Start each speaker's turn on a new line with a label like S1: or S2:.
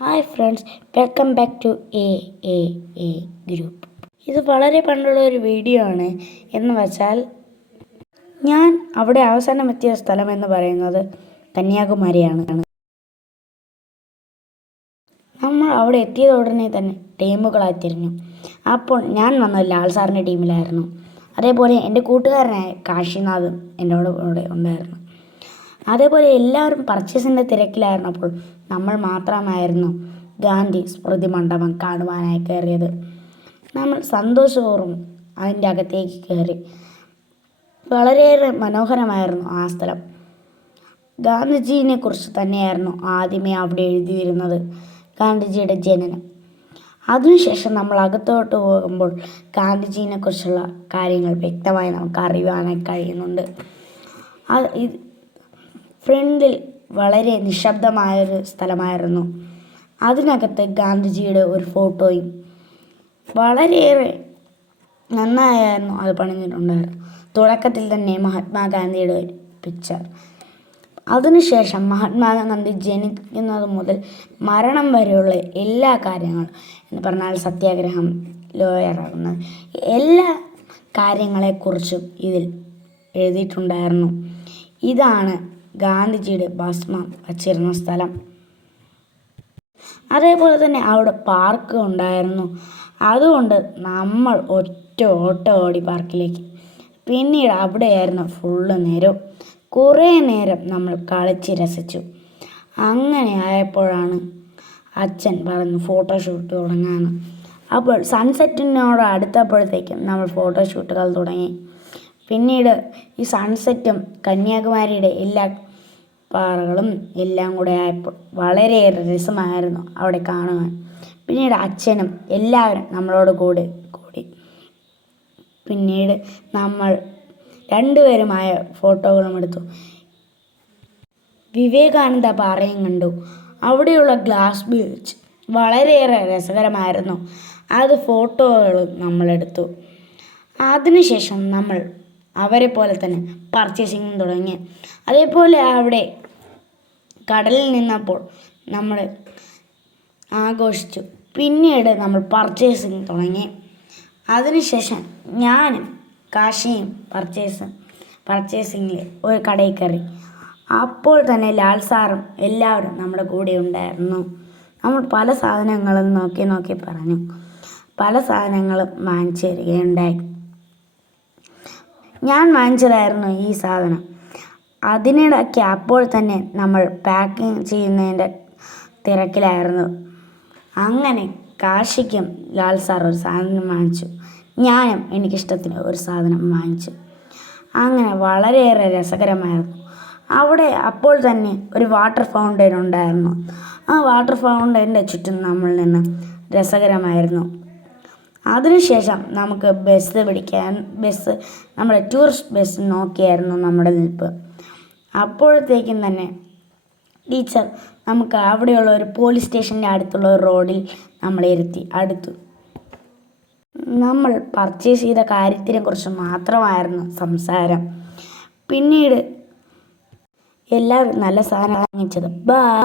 S1: Hi friends welcome back to A A A group ഇത് വളരെ പണ്ടുള്ള ഒരു വീഡിയോ ആണ്. എന്ന് വച്ചാൽ ഞാൻ അവിടെ അവസാനം എത്തിയ സ്ഥലം എന്ന് പറയുന്നത് കന്യാകുമാരിയാണ്. നമ്മൾ അവിടെ എത്തിയത് ഉടനെ തന്നെ ടീമുകളായി തിരിഞ്ഞു. അപ്പോൾ ഞാൻ വന്നത് ലാൽ സാറിന്റെ ടീമിലായിരുന്നു അതേപോലെ എന്റെ കൂട്ടുകാരനായ കാശിനാഥും എന്റെ കൂടെ ഉണ്ടായിരുന്നു. അതേപോലെ എല്ലാവരും പർച്ചേസിന്റെ തിരക്കിലായിരുന്നപ്പോൾ നമ്മൾ മാത്രമായിരുന്നു ഗാന്ധി സ്മൃതി മണ്ഡപം കാണുവാനായി കയറിയത്. നമ്മൾ സന്തോഷപൂർവം അതിന്റെ അകത്തേക്ക് കയറി. വളരെയേറെ മനോഹരമായിരുന്നു ആ സ്ഥലം. ഗാന്ധിജീനെ കുറിച്ച് തന്നെയായിരുന്നു ആദ്യമേ അവിടെ എഴുതിയിരുന്നത് ഗാന്ധിജിയുടെ ജനനം. അതിനുശേഷം നമ്മൾ അകത്തോട്ട് പോകുമ്പോൾ ഗാന്ധിജീനെ കുറിച്ചുള്ള കാര്യങ്ങൾ വ്യക്തമായി നമുക്ക് അറിയുവാനായി കഴിയുന്നുണ്ട്. ഫ്രണ്ടിൽ വളരെ നിശബ്ദമായൊരു സ്ഥലമായിരുന്നു. അതിനകത്ത് ഗാന്ധിജിയുടെ ഒരു ഫോട്ടോയും വളരെയേറെ നന്നായിരുന്നു അത് പണിഞ്ഞിട്ടുണ്ടായിരുന്നു തുടക്കത്തിൽ തന്നെ മഹാത്മാഗാന്ധിയുടെ പിക്ചർ. അതിനുശേഷം മഹാത്മാഗാന്ധി ജനിക്കുന്നത് മുതൽ മരണം വരെയുള്ള എല്ലാ കാര്യങ്ങളും എന്ന് പറഞ്ഞാൽ സത്യാഗ്രഹം ലോയറാകുന്നത് എല്ലാ കാര്യങ്ങളെക്കുറിച്ചും ഇതിൽ എഴുതിയിട്ടുണ്ടായിരുന്നു. ഇതാണ് ഗാന്ധിജിയുടെ ഭസ്മം വച്ചിരുന്ന സ്ഥലം. അതേപോലെ തന്നെ അവിടെ പാർക്ക് ഉണ്ടായിരുന്നു. അതുകൊണ്ട് നമ്മൾ ഒറ്റ ഓട്ടം ഓടി പാർക്കിലേക്ക് പിന്നീട് അവിടെയായിരുന്നു ഫുള്ള് നേരം കുറേ നേരം നമ്മൾ കളിച്ച് രസിച്ചു. അങ്ങനെ ആയപ്പോഴാണ് അച്ഛൻ പറഞ്ഞു ഫോട്ടോഷൂട്ട് തുടങ്ങാമെന്ന് അപ്പോൾ സൺസെറ്റിനോട് അടുത്തപ്പോഴത്തേക്കും നമ്മൾ ഫോട്ടോഷൂട്ടുകൾ തുടങ്ങി. പിന്നീട് ഈ സൺസെറ്റും കന്യാകുമാരിയുടെ എല്ലാ പാറകളും എല്ലാം കൂടെ ആയപ്പോൾ വളരെയേറെ രസമായിരുന്നു അവിടെ കാണുവാൻ. പിന്നീട് അച്ഛനും എല്ലാവരും നമ്മളോട് കൂടെ കൂടി. പിന്നീട് നമ്മൾ രണ്ടുപേരുമായ ഫോട്ടോകളും എടുത്തു. വിവേകാനന്ദ പാറയും കണ്ടു. അവിടെയുള്ള ഗ്ലാസ് ബീച്ച് വളരെയേറെ രസകരമായിരുന്നു. അത് ഫോട്ടോകളും നമ്മളെടുത്തു അതിനുശേഷം നമ്മൾ അവരെ പോലെ തന്നെ പർച്ചേസിങ് തുടങ്ങി. അതേപോലെ അവിടെ കടലിൽ നിന്നപ്പോൾ നമ്മൾ ആഘോഷിച്ചു. പിന്നീട് നമ്മൾ പർച്ചേസിങ് തുടങ്ങി. അതിനുശേഷം ഞാനും കാശിയും പർച്ചേസ് പർച്ചേസിങ്ങിൽ ഒരു കടയിൽ കയറി. അപ്പോൾ തന്നെ ലാൽ സാറും എല്ലാവരും നമ്മുടെ കൂടെ ഉണ്ടായിരുന്നു. നമ്മൾ പല സാധനങ്ങളും നോക്കി നോക്കി പറഞ്ഞു. പല സാധനങ്ങളും വാങ്ങിച്ചു തരികയുണ്ടായി. ഞാൻ വാങ്ങിച്ചതായിരുന്നു ഈ സാധനം. അതിനിടയ്ക്ക് അപ്പോൾ തന്നെ നമ്മൾ പാക്കിംഗ് ചെയ്യുന്നതിന്റെ തിരക്കിലായിരുന്നു. അങ്ങനെ കാശിക്കും ലാൽ സാർ ഒരു സാധനം വാങ്ങിച്ചു. ഞാനും എനിക്കിഷ്ടത്തിന് ഒരു സാധനം വാങ്ങിച്ചു. അങ്ങനെ വളരെയേറെ രസകരമായിരുന്നു. അവിടെ അപ്പോൾ തന്നെ ഒരു വാട്ടർ ഫൗണ്ടൈൻ ഉണ്ടായിരുന്നു. ആ വാട്ടർ ഫൗണ്ടൈന്റെ ചുറ്റും നമ്മൾ നിന്ന് രസകരമായിരുന്നു. അതിനുശേഷം നമുക്ക് ബസ് പിടിക്കാൻ ബസ് നമ്മുടെ ടൂറിസ്റ്റ് ബസ് നോക്കിയായിരുന്നു നമ്മുടെ നിൽപ്പ്. അപ്പോഴത്തേക്കും തന്നെ ടീച്ചർ നമുക്ക് അവിടെയുള്ള ഒരു പോലീസ് സ്റ്റേഷന്റെ അടുത്തുള്ള ഒരു റോഡിൽ നമ്മളെ ഇരുത്തി. അടുത്തു. നമ്മൾ പർച്ചേസ് ചെയ്ത കാര്യത്തിനെ കുറിച്ച് മാത്രമായിരുന്നു സംസാരം. പിന്നീട് എല്ലാവരും നല്ല സാധനം വാങ്ങിച്ചത്. ബാ